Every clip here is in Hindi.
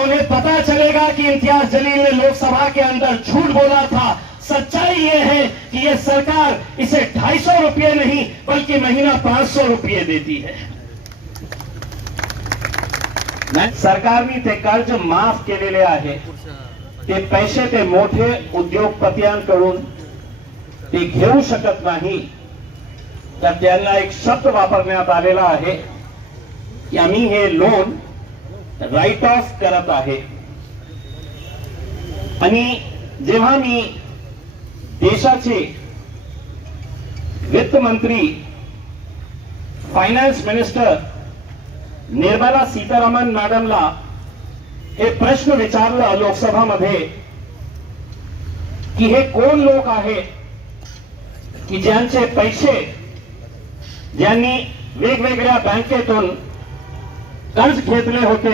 तो उन्हें पता चलेगा कि इम्तियाज जलील ने लोकसभा के अंदर झूठ बोला था। सच्चाई यह है कि यह सरकार इसे 250 रुपये नहीं बल्कि महीना 500 रुपये देती है। सरकारने ते कर्ज माफ केलेले आहे, ते पैसे ते मोठे उद्योगपत्यांकडून ते घेऊ शकत नाही, तर त्यांना एक शब्द वापरण्यात आलेला आहे की आम्ही हे लोन राईट ऑफ करत आहे। आणि जेव्हा मी देशाचे वित्त मंत्री फायनान्स मिनिस्टर निर्मला सीतारामन मॅडमला हे प्रश्न विचारलं लोकसभामध्ये की हे कोण लोक आहे की ज्यांचे पैसे ज्यांनी वेगवेगळ्या बँकेतून कर्ज घेतले होते,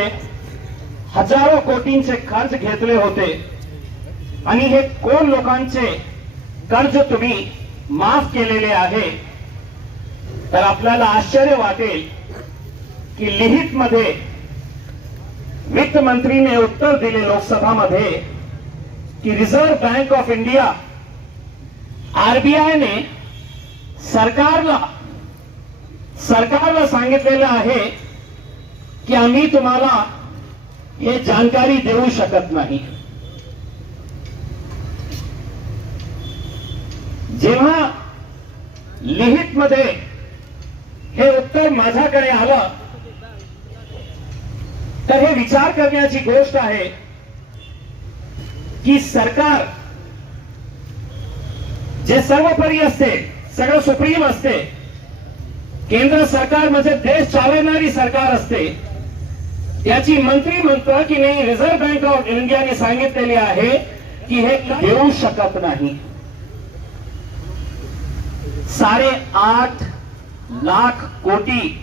हजारो कोटींचे कर्ज घेतले होते, आणि हे कोण लोकांचे कर्ज तुम्ही माफ केलेले आहे। तर आपल्याला आश्चर्य वाटेल की लिखित मध्ये वित्त मंत्रीने उत्तर दिले लोकसभामध्ये की reserve bank of India RBI ने सरकारला सांगितलेलं आहे की आम्ही तुम्हाला हे जानकारी देऊ शकत नाही। जेव्हा लिखित मध्ये हे उत्तर माझ्याकडे आलं तर हे विचार करण्याची गोष्ट आहे की सरकार जे सर्वोपरी असते, सगळं सुप्रीम असते, केंद्र सरकार म्हणजे देश चालवणारी सरकार असते, त्याची मंत्री म्हणतो की नाही रिझर्व्ह बँक ऑफ इंडियाने सांगितलेले आहे की हे देऊ शकत नाही। 8.5 लाख कोटी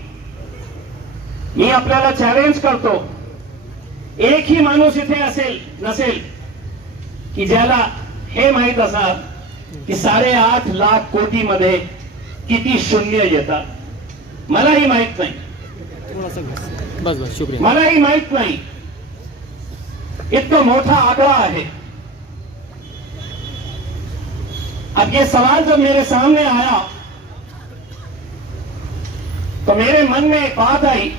मी आपल्याला चॅलेंज करतो, एकही माणूस इथे असेल नसेल की ज्याला हे माहित असणार की 8.5 लाख कोटी मध्ये किती शून्य येतात। मलाही माहित नाही, मलाही माहित नाही, इतना मोटा आंकड़ा है। अब ये सवाल जब मेरे सामने आया तो मेरे मन में एक बात आई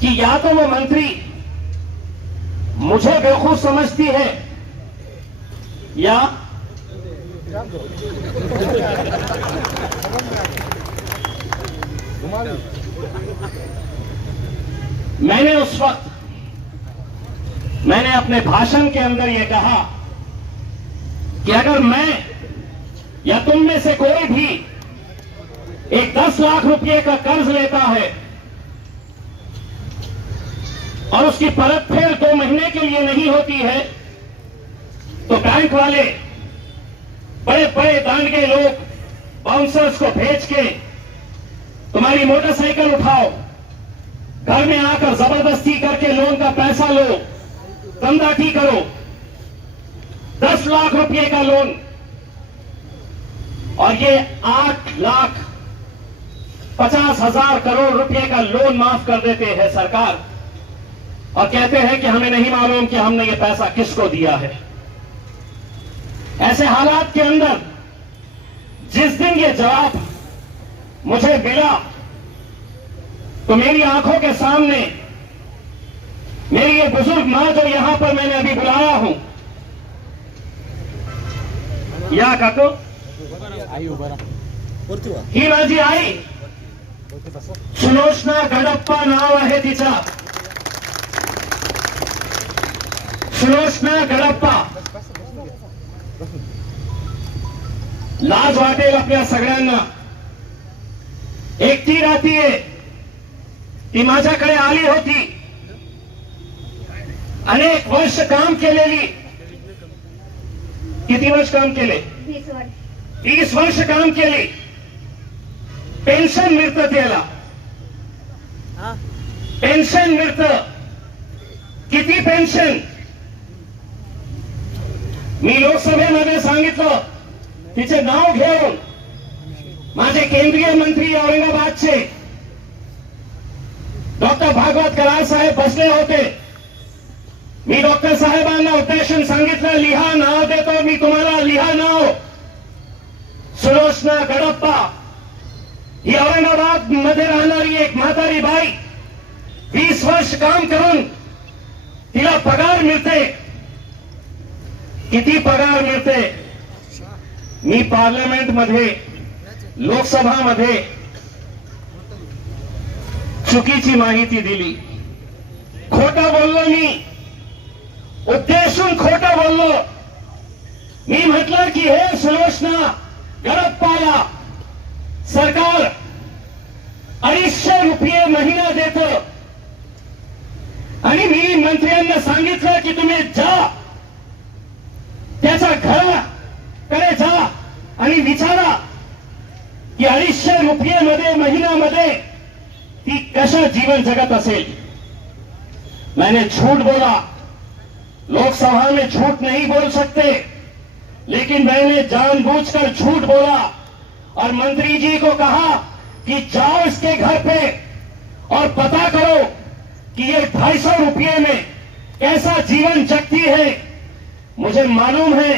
कि या तो वो मंत्री मुझे बेवकूफ समझती है या मैंने अपने भाषण के अंदर यह कहा कि अगर मैं या तुम में से कोई भी एक 10 लाख रुपए का कर्ज लेता है और उसकी परतफेर 2 महीने के लिए नहीं होती है, तो बैंक वाले बड़े बड़े दांडगे लोग बाउंसर्स को भेज के तुम्हारी मोटरसाइकिल उठाओ, घर में आकर जबरदस्ती करके लोन का पैसा लो, दमदाटी करो, 10 लाख रुपए का लोन, और ये 8,50,000 करोड़ रुपए का लोन माफ कर देते हैं सरकार, और कहते हैं कि हमें नहीं मालूम कि हमने ये पैसा किसको दिया है। ऐसे हालात के अंदर जिस दिन ये जवाब मुझे मिला तो मेरी आंखों के सामने मेरी ये बुजुर्ग मां जो यहां पर मैंने अभी बुलाया हूं, या काको ही माझी आई सुलोचना गडप्पा नाव आहे तिचा, सुलोचना गडप्पा। लाज वाटेल आपल्या सगळ्यांना, एकटी राहतीये, ती माझ्याकडे आली होती, अनेक वर्ष काम केलेली, किती वर्ष काम केले? 30 वर्ष काम केली, पेन्शन मिळतं त्याला, पेन्शन मिळतं, किती पेन्शन? मी लोकसभेमध्ये सांगितलं, तिचे नाव घेऊन माझे केंद्रीय मंत्री औरंगाबादचे डॉक्टर भागवत करार साहेब बसले होते, मी डॉक्टर साहेबांना उद्देशून सांगितलं, लिहा नाव देतो मी तुम्हाला, लिहा नाव. सुलोचना गडप्पा ही औरंगाबाद मध्ये राहणारी एक म्हातारी बाई, 20 वर्ष काम करून तिला पगार मिळते. किती पगार मिळते? मी पार्लमेंट मध्ये, लोकसभा मध्ये चुकीची माहिती दिली, खोटं बोललो मी, उद्देशून खोटं बोललो. मी म्हटलं की हे सुलोचना गडप्पाला सरकार 250 रुपये महिना देतं आणि मी मंत्र्यांना सांगितलं की तुम्ही जा, त्याच्या घराकडे जा आणि विचारा की 250 रुपये मध्ये महिन्यामध्ये ती कशा जीवन जगत असेल. मैंने झूठ बोला. लोकसभा में झूठ नहीं बोल सकते, लेकिन मैंने जानबूझकर झूठ बोला और मंत्री जी को कहा कि जाओ इसके घर पे और पता करो कि ये 250 रुपये में कैसा जीवन जगती है. मुझे मालूम है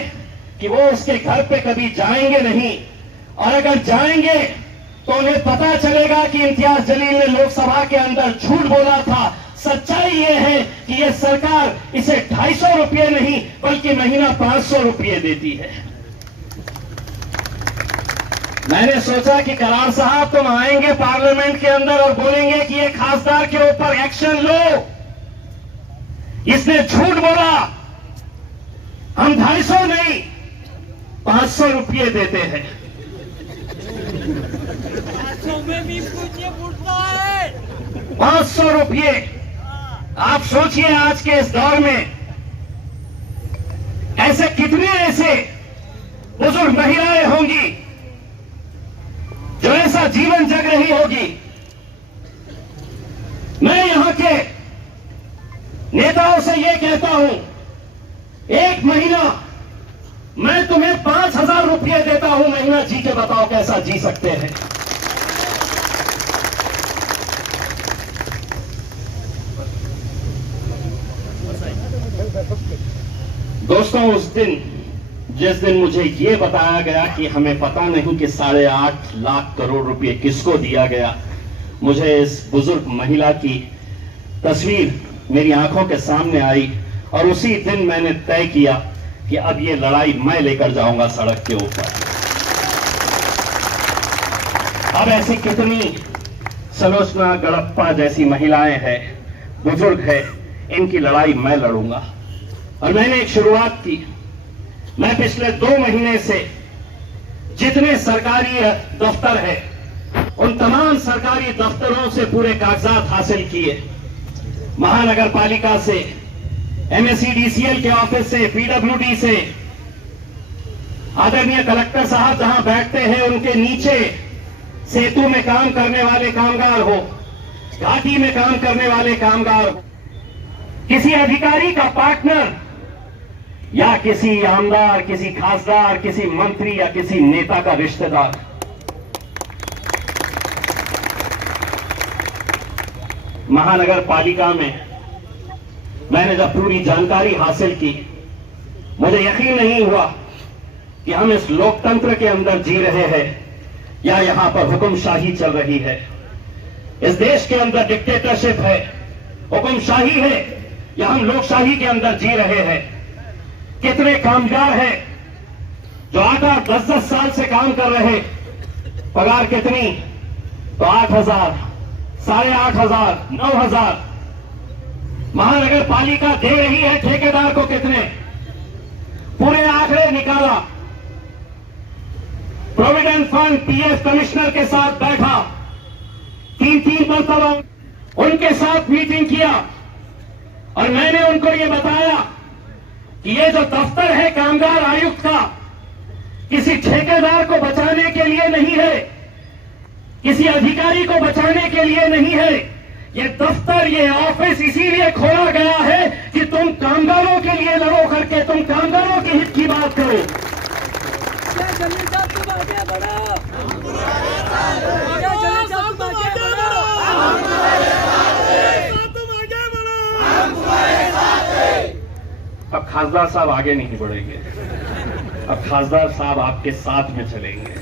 कि वो उसके घर पे कभी जाएंगे नहीं, और अगर जाएंगे तो उन्हें पता चलेगा कि इम्तियाज जलील ने लोकसभा के अंदर झूठ बोला था. सच्चाई ये है कि ये सरकार इसे 250 रुपये नहीं बल्कि महीना 500 रुपये देती है. मैंने सोचा कि करार साहब तुम आएंगे पार्लियामेंट के अंदर और बोलेंगे कि ये खासदार के ऊपर एक्शन लो, इसने झूठ बोला, हम 250 नहीं 500 रुपये देते हैं. 500 रुपये. आप सोचिए आज के इस दौर में ऐसे कितने ऐसे बुजुर्ग महिलाएं होंगी जो ऐसा जीवन जग रही होगी. मैं यहां के नेताओं से ये कहता हूं, एक महीना मैं तुम्हें 5,000 रुपये देता हूं महीना, जी के बताओ कैसा जी सकते हैं. दोस्तों, उस दिन जिस दिन मुझे ये बताया गया कि हमें पता नहीं कि 8.5 लाख करोड़ रुपए किसको दिया गया, मुझे इस बुजुर्ग महिला की तस्वीर मेरी आंखों के सामने आई और उसी दिन मैंने तय किया कि अब ये लड़ाई मैं लेकर जाऊंगा सड़क के ऊपर. अब ऐसी कितनी सुलोचना गडप्पा जैसी महिलाएं हैं, बुजुर्ग हैं, इनकी लड़ाई मैं लड़ूंगा. और मैंने एक शुरुआत की. मैं पिछले 2 महीने से जितने सरकारी दफ्तर हैं उन तमाम सरकारी दफ्तरों से पूरे कागजात हासिल किए. महानगर पालिका से, MSEDCL के ऑफिस से, PWD से, आदरणीय कलेक्टर साहब जहां बैठते हैं उनके नीचे सेतु में काम करने वाले कामगार हो, घाटी में काम करने वाले कामगार हो, किसी अधिकारी का पार्टनर या किसी आमदार, किसी खासदार, किसी मंत्री या किसी नेता का रिश्तेदार. महानगर पालिका में मैंने जब पूरी जानकारी हासिल की, मुझे यकीन नहीं हुआ कि हम इस लोकतंत्र के अंदर जी रहे हैं या यहां पर हुक्मशाही चल रही है. इस देश के अंदर डिक्टेटरशिप है, हुक्मशाही है, या हम लोकशाही के अंदर जी रहे हैं. कितने कामगार हैं जो 8-8, 10-10 साल से काम कर रहे, पगार कितनी? तो 8,000, 8,500, 9,000. महानगर पालिका दे रही है ठेकेदार को कितने? पूरे आंकड़े निकाला. प्रोविडेंट फंड PF कमिश्नर के साथ बैठा, 3-3 मरतबा उनके साथ मीटिंग किया और मैंने उनको ये बताया कि ये जो दफ्तर है कामगार आयुक्त का, किसी ठेकेदार को बचाने के लिए नहीं है, किसी अधिकारी को बचाने के लिए नहीं है. ये दफ्तर, ये ऑफिस इसीलिए खोला गया है कि तुम कामगारों के लिए लड़ो करके, तुम कामगारों के हित की बात करो. खासदार साहब आगे नहीं बढ़ेंगे, अब खासदार साहब आपके साथ में चलेंगे।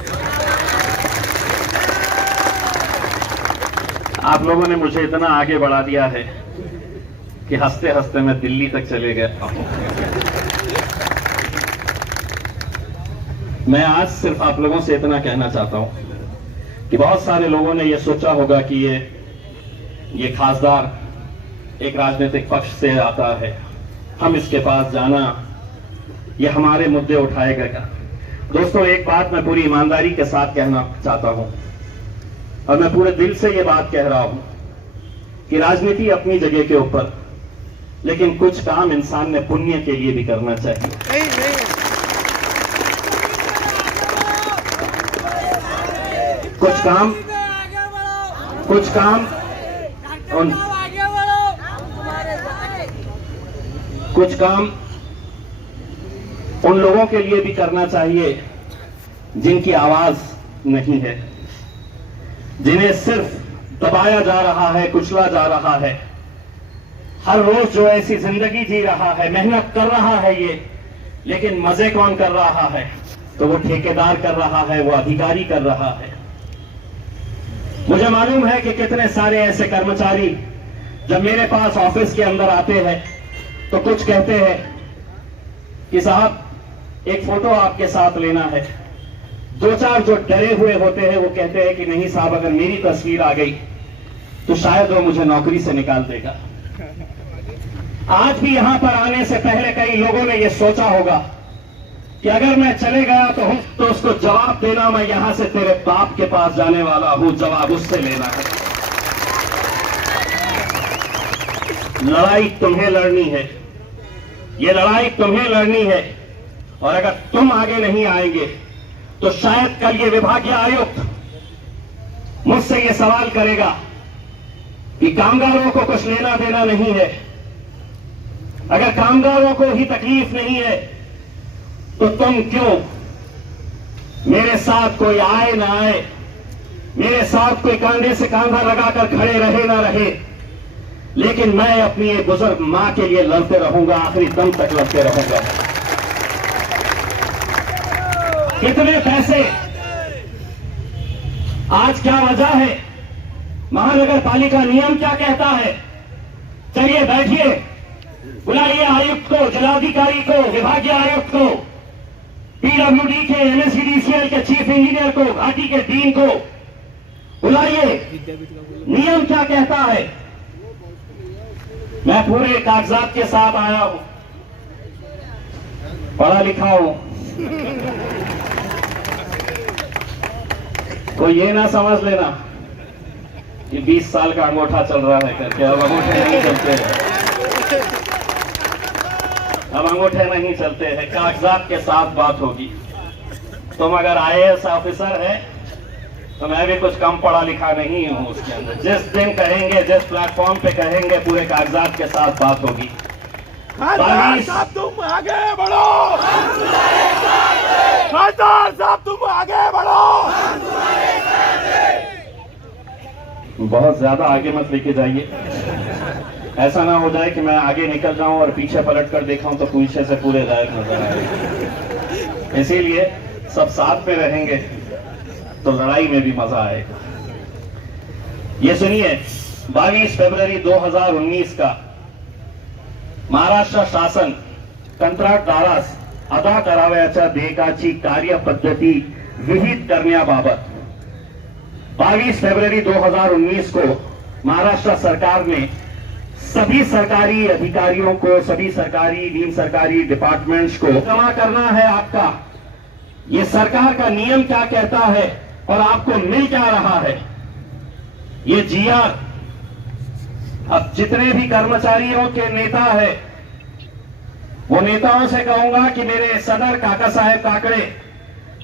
आप लोगों ने मुझे इतना आगे बढ़ा दिया है कि हंसते हंसते मैं दिल्ली तक चले गया हूं। मैं आज सिर्फ आप लोगों से इतना कहना चाहता हूं कि बहुत सारे लोगों ने यह सोचा होगा कि ये खासदार एक राजनीतिक पक्ष से आता है, हम इसके पास जाना, ये हमारे मुद्दे उठाएगा। दोस्तों, एक बात मैं पूरी ईमानदारी के साथ कहना चाहता हूं और मैं पूरे दिल से ये बात कह रहा हूं कि राजनीति अपनी जगह के ऊपर, लेकिन कुछ काम इंसान ने पुण्य के लिए भी करना चाहिए। कुछ काम उन लोगों के लिए भी करना चाहिए जिनकी आवाज नहीं है, जिन्हें सिर्फ दबाया जा रहा है, कुचला जा रहा है। हर रोज जो ऐसी जिंदगी जी रहा है, मेहनत कर रहा है ये, लेकिन मजे कौन कर रहा है? तो वो ठेकेदार कर रहा है, वो अधिकारी कर रहा है। मुझे मालूम है कि कितने सारे ऐसे कर्मचारी जब मेरे पास ऑफिस के अंदर आते हैं तो कुछ कहते हैं कि साहब एक फोटो आपके साथ लेना है। दो चार जो डरे हुए होते हैं वो कहते हैं कि नहीं साहब, अगर मेरी तस्वीर आ गई तो शायद वो मुझे नौकरी से निकाल देगा। आज भी यहां पर आने से पहले कई लोगों ने यह सोचा होगा कि अगर मैं चले गया तो उसको जवाब देना, मैं यहां से तेरे बाप के पास जाने वाला हूं, जवाब उससे लेना है। लड़ाई तुम्हें लड़नी है, ये लड़ाई तुम्हें लड़नी है। और अगर तुम आगे नहीं आएंगे तो शायद कल ये विभागीय आयुक्त मुझसे ये सवाल करेगा कि कामगारों को कुछ लेना देना नहीं है। अगर कामगारों को ही तकलीफ नहीं है तो तुम क्यों, मेरे साथ कोई आए ना आए, मेरे साथ कोई कंधे से कंधा लगाकर खड़े रहे ना रहे, लेकिन मैं अपनी एक बुजुर्ग मां के लिए लड़ते रहूंगा, आखिरी दम तक लड़ते रहूंगा। कितने पैसे, आज क्या वजह है? महानगर पालिका नियम क्या कहता है? चलिए बैठिए, बुलाइए आयुक्त को, जिलाधिकारी को, विभागीय आयुक्त को, पीडब्ल्यूडी के, एमएससीडीसीएल के चीफ इंजीनियर को, घाटी के डीन को बुलाइए। नियम क्या कहता है? मैं पूरे कागजात के साथ आया हूं, पढ़ा लिखा हूं। कोई ये ना समझ लेना कि 20 साल का अंगूठा चल रहा है करके। अब अंगूठे नहीं चलते हैं, अब अंगूठे नहीं चलते हैं, कागजात के साथ बात होगी। तुम अगर आईएएस ऑफिसर है तो मैं भी कुछ कम पढ़ा लिखा नहीं हूं उसके अंदर। जिस दिन कहेंगे, जिस प्लेटफॉर्म पे कहेंगे, पूरे कागजात के साथ बात होगी। खासदार साहब तुम आगे बढ़ो, खासदार साहब तुम आगे बढ़ो। बहुत ज्यादा आगे मत लेके जाइए, ऐसा ना हो जाए कि मैं आगे निकल जाऊं और पीछे पलट कर देखाऊं तो पीछे से पूरे गायब नजर आए। इसीलिए सब साथ में रहेंगे तो लड़ाई में भी मजा आएगा। ये सुनिए, 22 फरवरी 2019 का महाराष्ट्र शासन कंत्राटदारास अदा करावयाच्या देयकाची कार्यपद्धती विहित करण्याबाबत 22 फरवरी 2019 को महाराष्ट्र सरकार ने सभी सरकारी अधिकारियों को, सभी सरकारी, निम सरकारी डिपार्टमेंट्स को जमा करना है आपका। ये सरकार का नियम क्या कहता है और आपको मिल क्या रहा है, ये जीआर। अब जितने भी कर्मचारियों के नेता है, वो नेताओं से कहूंगा कि मेरे सदर काका साहेब काकड़े,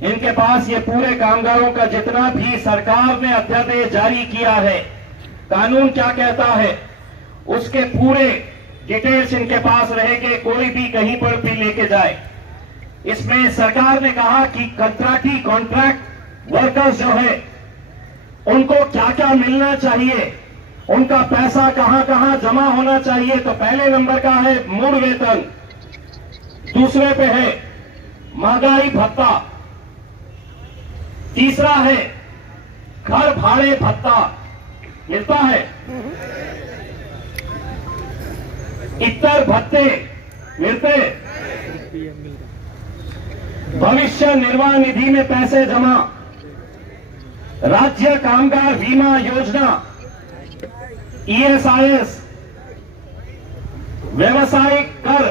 इनके पास ये पूरे कामगारों का जितना भी सरकार ने अध्यादेश जारी किया है, कानून क्या कहता है, उसके पूरे डिटेल्स इनके पास रहेंगे, कोई भी कहीं पर भी लेके जाए। इसमें सरकार ने कहा कि कंट्राक्टी कॉन्ट्रैक्ट वर्कर्स जो है उनको क्या क्या मिलना चाहिए, उनका पैसा कहां कहां जमा होना चाहिए। तो पहले नंबर का है मूल वेतन, दूसरे पे है महंगाई भत्ता, तीसरा है घर भाड़े भत्ता मिलता है, इतर भत्ते मिलते, भविष्य निर्वाह निधि में पैसे जमा, राज्य कामगार बीमा योजना, ईएसआईएस, व्यवसायिक कर,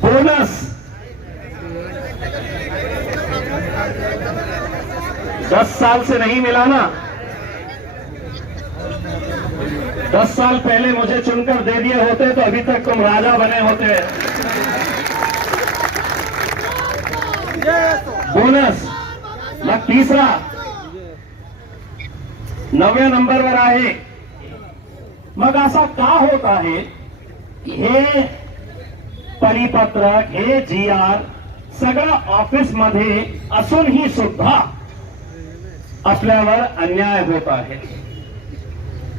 बोनस, 10 साल से नहीं मिला ना। 10 साल पहले मुझे चुनकर दे दिए होते तो अभी तक तुम राजा बने होते। बोनस मग तीसरा 9व्या नंबरवर आहे। मग असा का होत आहे की हे परिपत्रक, हे GR सगळं ऑफिस मध्ये असूनही सुद्धा आपल्यावर अन्याय होत आहे।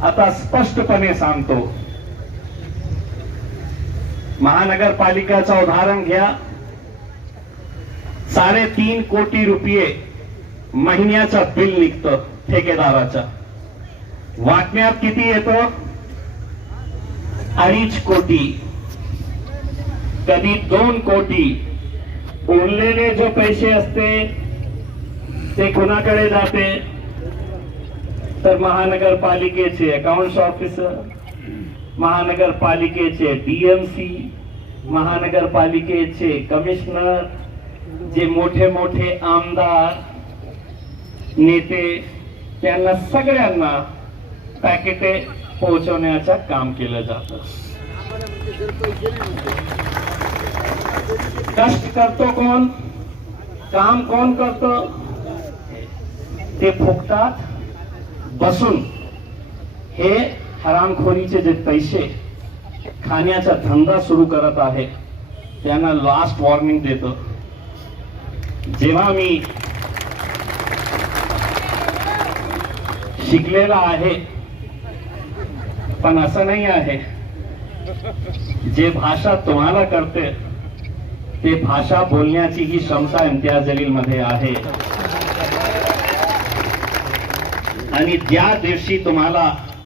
आता स्पष्टपणे सांगतो, महानगरपालिकेचं उदाहरण घ्या। 3.5 कोटी रुपये महिन्याचं बिल निघतं ठेकेदाराचं, वाटण्यात किती येतं? 2.5 कोटी, कधी 2 कोटी। उरलेले जो पैसे असते ते कुणाकडे जाते? तर महानगरपालिकेचे अकाउंट्स ऑफिसर, महानगरपालिकेचे DMC, महानगरपालिकेचे कमिशनर, जे मोठे मोठे आमदार नेते, त्यांना सगळ्यांना पॅकेटे पोहोचवण्याचं काम केलं जातं। कष्ट करतो कोण? काम कोण करतो? ते फुकटात बसून हे हरामखोरीचे जे पैसे खाण्याचा धंदा सुरू करत आहे त्यांना लास्ट वॉर्निंग देतो। जेव्हा मी शिकलेला आहे, पण असं नाही आहे जे भाषा तुम्हाला करते ते भाषा बोलण्याची ही क्षमता इम्तियाज जलील मध्ये आहे। आणि ज्या दिवशी तुम्हाला